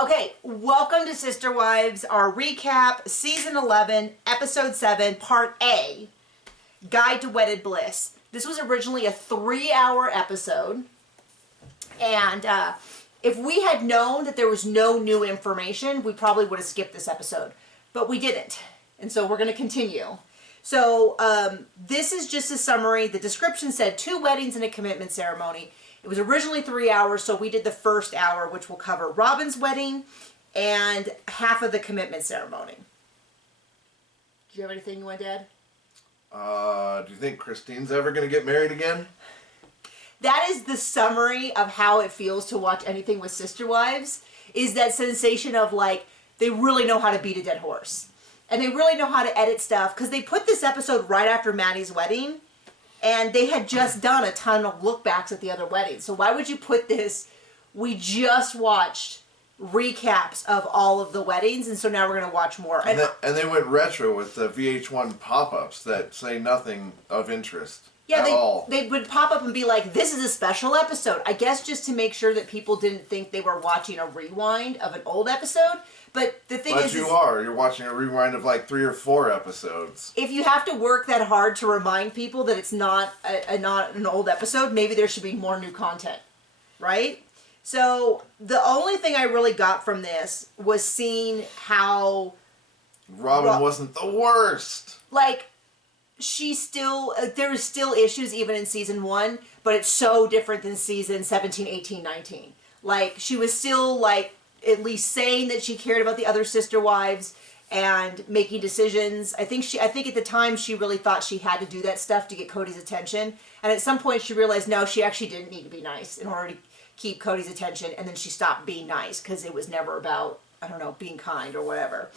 Okay, welcome to Sister Wives, our recap, Season 11, Episode 7, Part A, Guide to Wedded Bliss. This was originally a 3-hour episode, and if we had known that there was no new information, we probably would have skipped this episode, but we didn't, and so we're going to continue. So this is just a summary. The description said 2 weddings and a commitment ceremony. It was originally 3 hours, so we did the first hour, which will cover Robyn's wedding and half of the commitment ceremony. Do you have anything you want to add? Do you think Christine's ever going to get married again? That is the summary of how it feels to watch anything with Sister Wives, is that sensation of like, they really know how to beat a dead horse. And they really know how to edit stuff, because they put this episode right after Maddie's wedding. And they had just done a ton of look backs at the other weddings. So why would you put this? We just watched recaps of all of the weddings, and so now we're going to watch more. And they went retro with the VH1 pop-ups that say nothing of interest at all. They would pop up and be like, this is a special episode. I guess just to make sure that people didn't think they were watching a rewind of an old episode. But the thing is... You're watching a rewind of like 3 or 4 episodes. If you have to work that hard to remind people that it's not not an old episode, maybe there should be more new content, right? So the only thing I really got from this was seeing how... Robyn wasn't the worst. Like, she's still... there's still issues even in Season 1, but it's so different than Season 17, 18, 19. Like, she was still, like... at least saying that she cared about the other sister wives and making decisions. I think at the time she really thought she had to do that stuff to get Kody's attention. And at some point she realized, no, she actually didn't need to be nice in order to keep Kody's attention. And then she stopped being nice because it was never about, I don't know, being kind or whatever.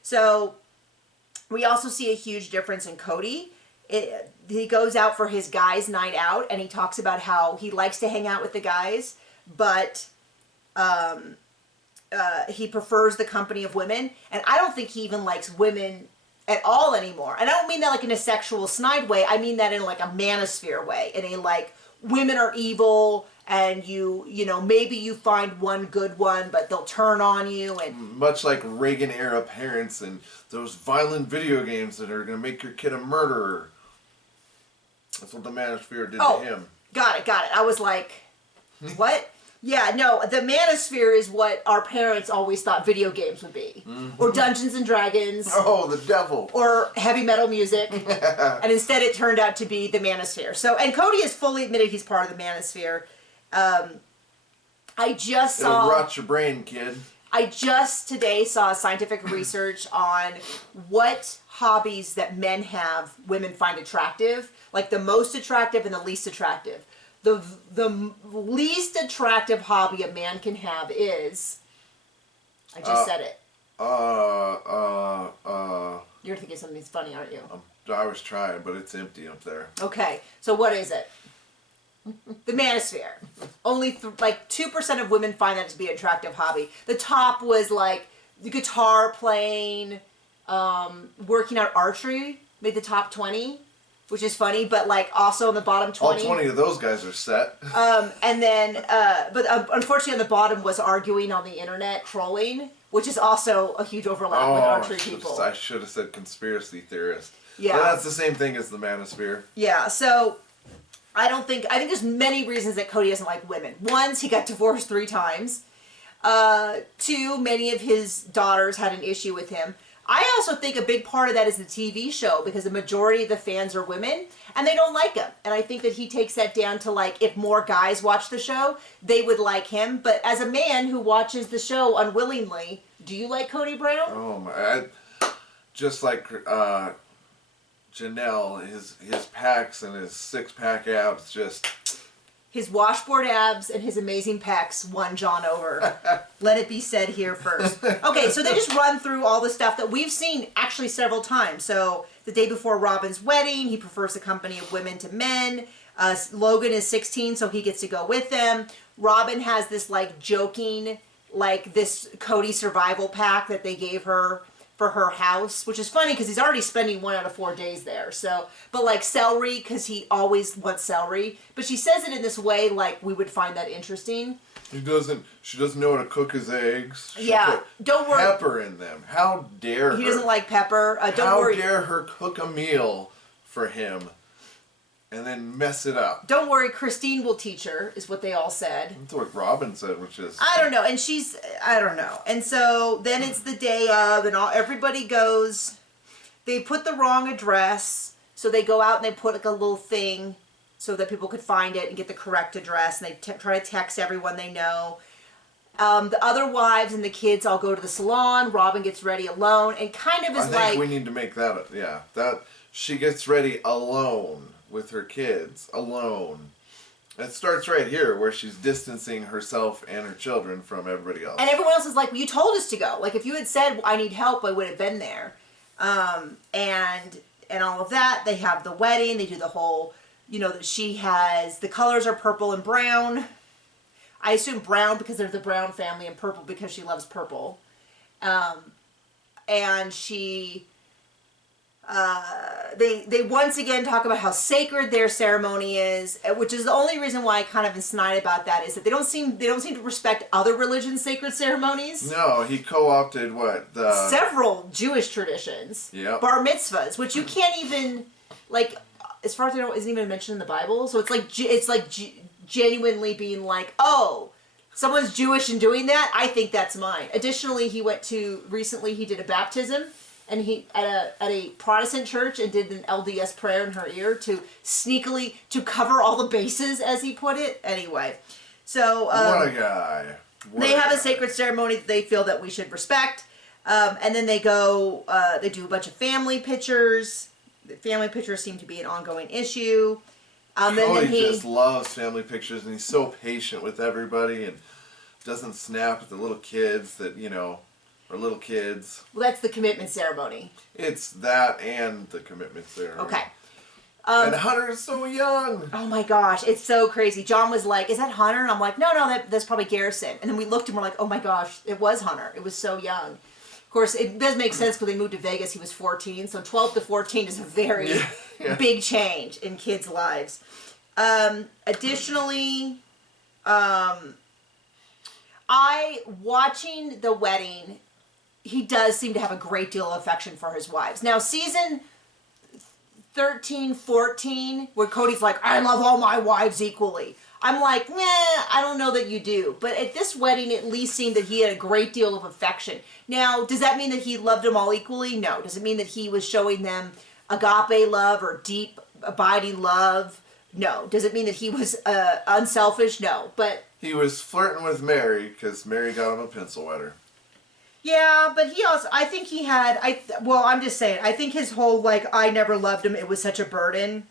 So we also see a huge difference in Kody. He goes out for his guys' night out and he talks about how he likes to hang out with the guys, but he prefers the company of women, and I don't think he even likes women at all anymore. And I don't mean that like in a sexual snide way. I mean that in like a manosphere way, in a like, women are evil, and you know, maybe you find one good one, but they'll turn on you. And much like Reagan-era parents and those violent video games that are going to make your kid a murderer. That's what the manosphere did to him. Got it. I was like, what? Yeah, no, the manosphere is what our parents always thought video games would be. Mm-hmm. Or Dungeons and Dragons. Oh, the devil. Or heavy metal music. And instead it turned out to be the manosphere. So, and Kody has fully admitted he's part of the manosphere. I just saw... It'll rot your brain, kid. I just today saw scientific research on what hobbies that men have women find attractive. Like the most attractive and the least attractive. The least attractive hobby a man can have is... I just said it. You're thinking something's funny, aren't you? I was trying, but it's empty up there. Okay, so what is it? The manosphere. Only like 2% of women find that to be an attractive hobby. The top was like the guitar playing, working out archery made the top 20. Which is funny, but like also in the bottom 20. All 20 of those guys are set. And then, but unfortunately on the bottom was arguing on the internet, trolling, which is also a huge overlap with archery people. I should have said conspiracy theorist. Yeah. But that's the same thing as the manosphere. Yeah, so I think there's many reasons that Kody doesn't like women. One, he got divorced 3 times. 2, many of his daughters had an issue with him. I also think a big part of that is the TV show, because the majority of the fans are women and they don't like him. And I think that he takes that down to like, if more guys watch the show, they would like him. But as a man who watches the show unwillingly, do you like Kody Brown? Oh my, just like Janelle, his pecs and his 6-pack abs just... His washboard abs and his amazing pecs won John over. Let it be said here first. Okay, so they just run through all the stuff that we've seen actually several times. So the day before Robyn's wedding, he prefers the company of women to men. Logan is 16, so he gets to go with them. Robyn has this like joking, like this Kody survival pack that they gave her for her house, which is funny because he's already spending 1 out of 4 days there. So, but like celery, because he always wants celery. But she says it in this way like we would find that interesting. She doesn't know how to cook his eggs. She Yeah, don't worry. Pepper in them. How dare her? He doesn't like pepper. Don't worry. How dare her cook a meal for him and then mess it up? Don't worry, Christine will teach her, is what they all said. That's what Robyn said, which is... I don't know, and I don't know. And so then it's the day of, and everybody goes, they put the wrong address, so they go out and they put like a little thing so that people could find it and get the correct address, and they try to text everyone they know. The other wives and the kids all go to the salon. Robyn gets ready alone, and kind of is I think we need to make that, that she gets ready alone with her kids, alone. It starts right here, where she's distancing herself and her children from everybody else. And everyone else is like, well, you told us to go. Like, if you had said, I need help, I would have been there. And all of that. They have the wedding. They do the whole, that she has, the colors are purple and brown. I assume brown because they're the Brown family, and purple because she loves purple. And she... they once again talk about how sacred their ceremony is, which is the only reason why I kind of am snide about that, is that they don't seem to respect other religions' sacred ceremonies. No, he co-opted several Jewish traditions. Yep. Bar mitzvahs, which you can't even, like, as far as I know, isn't even mentioned in the Bible. So it's like genuinely being like, oh, someone's Jewish and doing that. I think that's mine. Additionally, recently he did a baptism. And he at a Protestant church, and did an LDS prayer in her ear to cover all the bases, as he put it. Anyway, so what a guy! They have a sacred ceremony that they feel that we should respect, and then they go. They do a bunch of family pictures. The family pictures seem to be an ongoing issue. Kody just loves family pictures, and he's so patient with everybody, and doesn't snap at the little kids that or little kids. Well, that's the commitment ceremony. It's that and the commitment ceremony. Okay. And Hunter is so young. Oh my gosh, it's so crazy. John was like, is that Hunter? And I'm like, no, that's probably Garrison. And then we looked and we're like, oh my gosh, it was Hunter. It was so young. Of course, it does make sense because they moved to Vegas. He was 14. So 12 to 14 is a very big change in kids' lives. Additionally, watching the wedding, he does seem to have a great deal of affection for his wives. Now, season 13, 14, where Kody's like, I love all my wives equally. I'm like, I don't know that you do. But at this wedding, it at least seemed that he had a great deal of affection. Now, does that mean that he loved them all equally? No. Does it mean that he was showing them agape love or deep, abiding love? No. Does it mean that he was unselfish? No. But he was flirting with Mary because Mary got him a pencil wetter. Yeah, but he also, I think he had, I'm just saying, I think his whole, I never loved him, it was such a burden.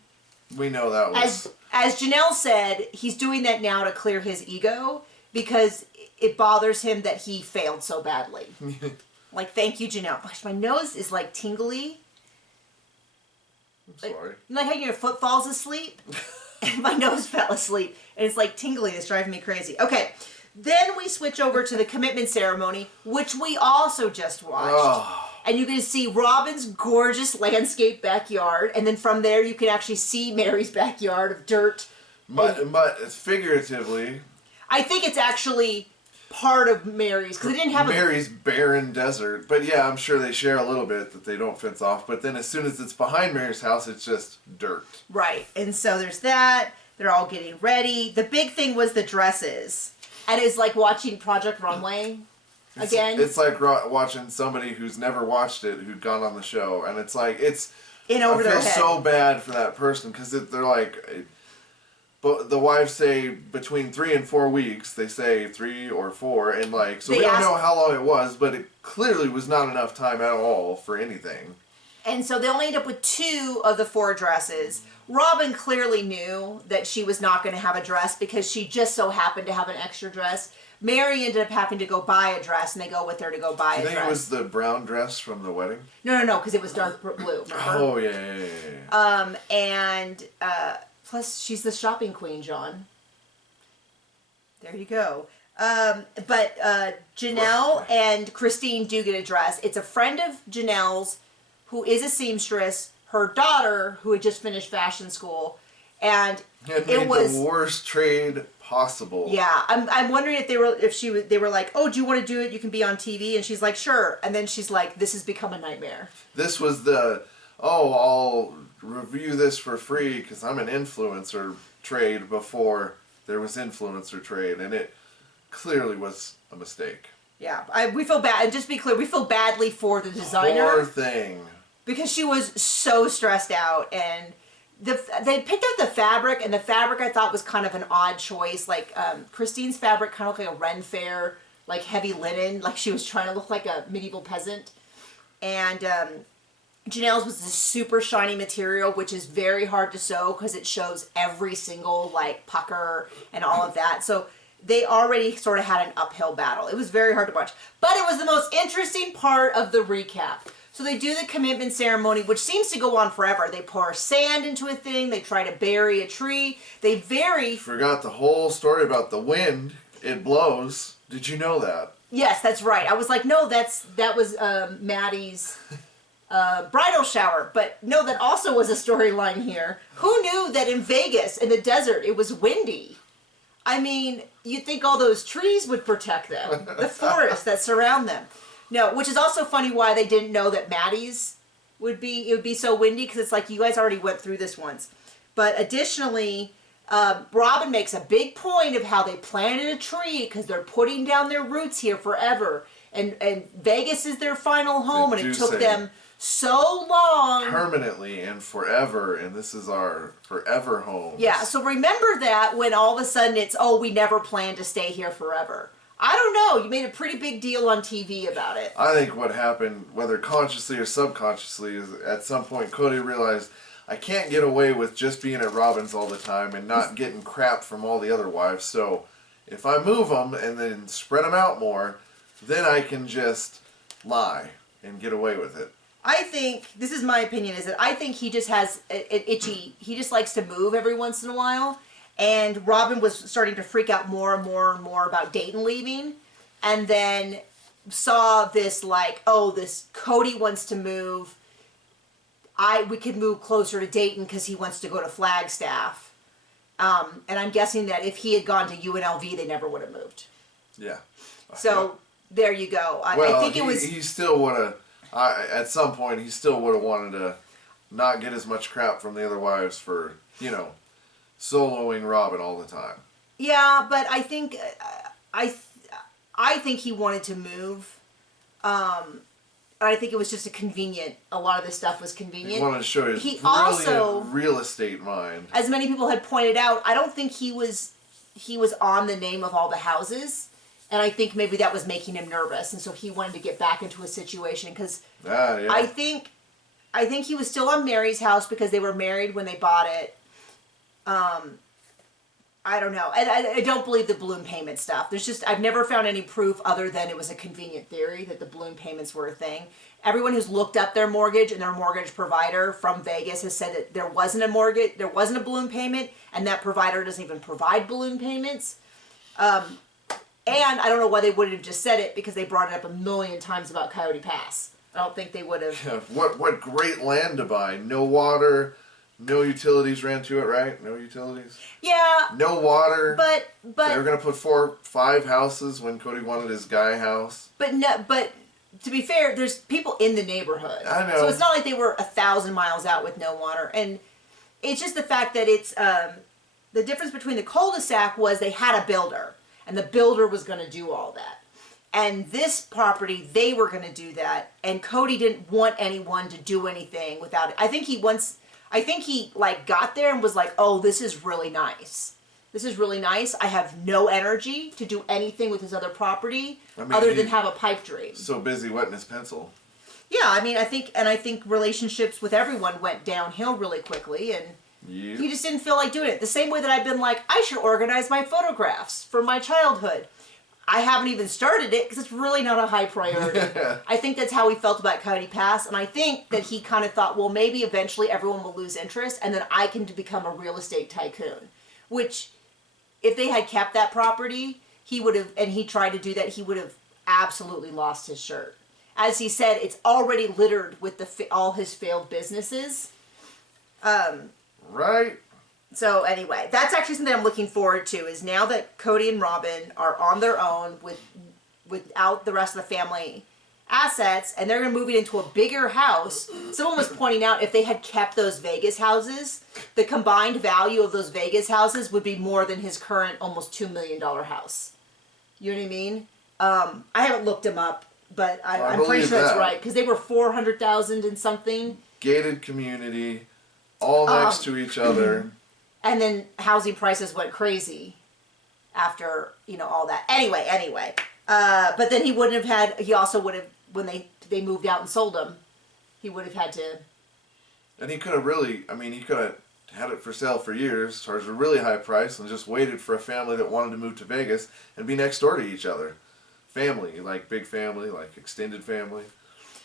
We know that was... As Janelle said, he's doing that now to clear his ego, because it bothers him that he failed so badly. Thank you, Janelle. Gosh, my nose is, tingly. I'm sorry. Like how your foot falls asleep? And my nose fell asleep, and it's, tingly, it's driving me crazy. Okay. Then we switch over to the commitment ceremony, which we also just watched. Oh. And you can see Robyn's gorgeous landscape backyard. And then from there, you can actually see Mary's backyard of dirt. But figuratively... I think it's actually part of Mary's, because they didn't have Mary's barren desert. But yeah, I'm sure they share a little bit that they don't fence off. But then as soon as it's behind Mary's house, it's just dirt. Right. And so there's that. They're all getting ready. The big thing was the dresses. And it's like watching Project Runway again. It's like watching somebody who's never watched it, who'd gone on the show. And it's like, in over their head. I feel so bad for that person, because they're like, but the wives say between 3 and 4 weeks. They say 3 or 4. And so we don't know how long it was, but it clearly was not enough time at all for anything. And so they only end up with 2 of the 4 dresses. Robyn clearly knew that she was not going to have a dress because she just so happened to have an extra dress. Mary ended up having to go buy a dress, and they go with her to go buy a dress. Do you think it was the brown dress from the wedding? No, because it was dark blue, remember? Oh, yeah. And plus, she's the shopping queen, John. There you go. But Janelle and Christine do get a dress. It's a friend of Janelle's who is a seamstress, her daughter, who had just finished fashion school, and it was the worst trade possible. Yeah, I'm wondering if they were like, oh, do you want to do it? You can be on TV, and she's like, sure, and then she's like, this has become a nightmare. This was I'll review this for free because I'm an influencer trade before there was influencer trade, and it clearly was a mistake. Yeah, we feel bad, and just to be clear, we feel badly for the designer. Poor thing. Because she was so stressed out, and they picked out the fabric, and the fabric I thought was kind of an odd choice. Like Christine's fabric kind of looked like a Ren Fair, like heavy linen, like she was trying to look like a medieval peasant. And Janelle's was this super shiny material, which is very hard to sew because it shows every single like pucker and all of that. So they already sort of had an uphill battle. It was very hard to watch, but it was the most interesting part of the recap. So they do the commitment ceremony, which seems to go on forever. They pour sand into a thing. They try to bury a tree. Forgot the whole story about the wind. It blows. Did you know that? Yes, that's right. I was like, no, that was Maddie's bridal shower. But no, that also was a storyline here. Who knew that in Vegas, in the desert, it was windy? I mean, you'd think all those trees would protect them. The forests that surround them. No, which is also funny why they didn't know that Maddie's it would be so windy, because it's like, you guys already went through this once. But additionally, Robyn makes a big point of how they planted a tree because they're putting down their roots here forever. And Vegas is their final home, and it took them so long. Permanently and forever, and this is our forever home. Yeah, so remember that when all of a sudden it's, oh, we never planned to stay here forever. I don't know. You made a pretty big deal on TV about it. I think what happened, whether consciously or subconsciously, is at some point Kody realized, I can't get away with just being at Robyn's all the time and not getting crap from all the other wives. So if I move them and then spread them out more, then I can just lie and get away with it. I think, this is my opinion, is that I think he just has an itchy, he just likes to move every once in a while. And Robyn was starting to freak out more and more and more about Dayton leaving. And then saw this like, oh, this Kody wants to move. We could move closer to Dayton because he wants to go to Flagstaff. And I'm guessing that if he had gone to UNLV, they never would have moved. Yeah. So there you go. I think it was... He still would have, at some point, he still would have wanted to not get as much crap from the other wives for, soloing Robyn all the time. Yeah, but I think I think he wanted to move. I think it was just a lot of this stuff was convenient. He wanted to show his real estate mind. As many people had pointed out, I don't think he was on the name of all the houses, and I think maybe that was making him nervous, and so he wanted to get back into a situation because yeah. I think he was still on Mary's house because they were married when they bought it. I don't know. And I don't believe the balloon payment stuff. I've never found any proof other than it was a convenient theory that the balloon payments were a thing. Everyone who's looked up their mortgage and their mortgage provider from Vegas has said that there wasn't a balloon payment, and that provider doesn't even provide balloon payments. And I don't know why they wouldn't have just said it, because they brought it up a million times about Coyote Pass. I don't think they would have. Yeah, what great land to buy. No water. No utilities ran to it, right? No utilities? Yeah. No water. But they were going to put 4 or 5 houses when Kody wanted his guy house. But to be fair, there's people in the neighborhood. I know. So it's not like they were 1,000 miles out with no water. And it's just the fact that it's the difference between the cul-de-sac was they had a builder, and the builder was going to do all that. And this property, they were going to do that, and Kody didn't want anyone to do anything without it. I think he got there and was like, oh, this is really nice. This is really nice. I have no energy to do anything with his other property other than have a pipe dream. So busy wetting his pencil. Yeah, I mean, I think relationships with everyone went downhill really quickly, and he just didn't feel like doing it. The same way that I've been like, I should organize my photographs from my childhood. I haven't even started it because it's really not a high priority. I think that's how he felt about Coyote Pass, and I think that he kind of thought, well, maybe eventually everyone will lose interest, and then I can become a real estate tycoon. Which, if they had kept that property, he would have, and he tried to do that, he would have absolutely lost his shirt. As he said, it's already littered with all his failed businesses. Right. So anyway, that's actually something I'm looking forward to, is now that Kody and Robyn are on their own without the rest of the family assets, and they're going to move it into a bigger house. Someone was pointing out, if they had kept those Vegas houses, the combined value of those Vegas houses would be more than his current almost $2 million house. You know what I mean? I haven't looked them up, but I'm pretty sure that's right, because they were $400,000 and something. Gated community, all next to each other. And then housing prices went crazy after, all that. Anyway. But then he also would have, when they moved out and sold them, he would have had to. And he could have he could have had it for sale for years, charged a really high price, and just waited for a family that wanted to move to Vegas and be next door to each other. Family, like big family, like extended family.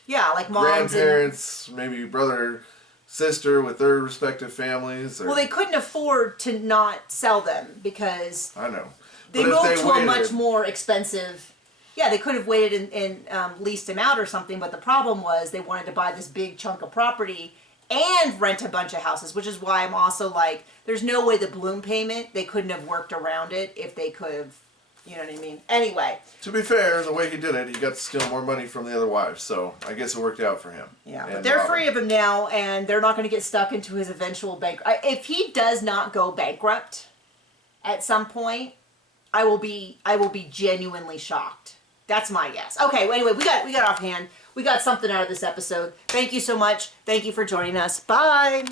Yeah, like moms grandparents, maybe brother, sister with their respective families. Well, they couldn't afford to not sell them because I know. They moved to a much more expensive. Yeah, they could have waited and leased him out or something, but the problem was they wanted to buy this big chunk of property and rent a bunch of houses, which is why I'm also like, there's no way the balloon payment, they couldn't have worked around it if they could have, you know what I mean? Anyway. To be fair, the way he did it, he got to steal more money from the other wives, so I guess it worked out for him. Yeah, but they're free of him now, and they're not going to get stuck into his eventual if he does not go bankrupt at some point, I will be genuinely shocked. That's my guess. Okay, well, anyway, we got offhand. We got something out of this episode. Thank you so much. Thank you for joining us. Bye.